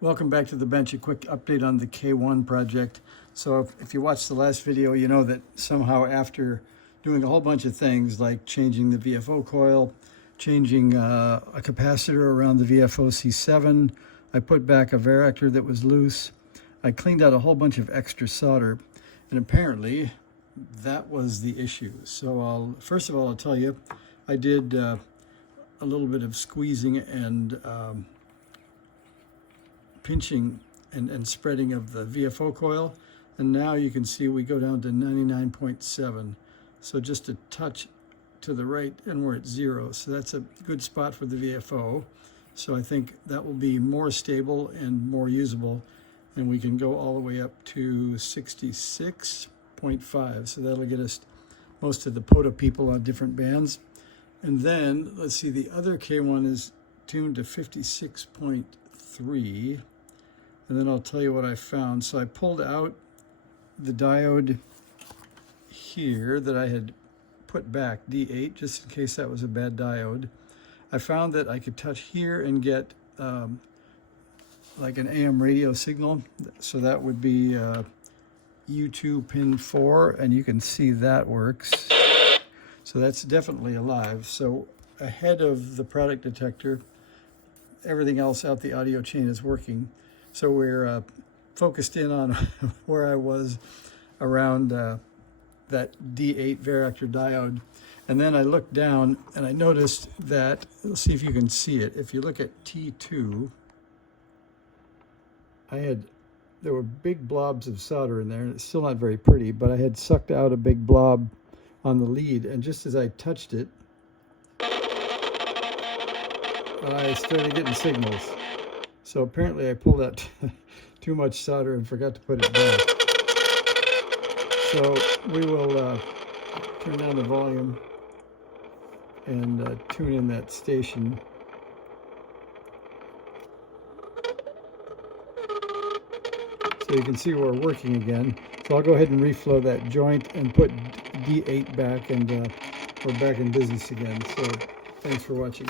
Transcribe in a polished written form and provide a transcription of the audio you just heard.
Welcome back to the bench. A quick update on the K1 project. So if you watched the last video, you know that somehow after doing a whole bunch of things like changing the VFO coil, changing a capacitor around the VFO C7, I put back a varactor that was loose. I cleaned out a whole bunch of extra solder, and apparently that was the issue. So first of all, I'll tell you, I did a little bit of squeezing and pinching and spreading of the VFO coil, and now you can see we go down to 99.7, so just a touch to the right and we're at 0, so that's a good spot for the VFO. So I think that will be more stable and more usable, and we can go all the way up to 66.5, so that'll get us most of the POTA people on different bands. And then let's see, the other K1 is tuned to 56.3. And then I'll tell you what I found. So I pulled out the diode here that I had put back, D8, just in case that was a bad diode. I found that I could touch here and get like an AM radio signal. So that would be U2 pin 4, and you can see that works. So that's definitely alive. So ahead of the product detector, everything else out the audio chain is working. So we're focused in on where I was around that D8 varactor diode. And then I looked down and I noticed that, let's see if you can see it. If you look at T2, there were big blobs of solder in there, and it's still not very pretty, but I had sucked out a big blob on the lead, and just as I touched it, I started getting signals. So apparently I pulled out too much solder and forgot to put it back. So we will turn down the volume and tune in that station. So you can see we're working again. So I'll go ahead and reflow that joint and put D8 back, and we're back in business again. So thanks for watching.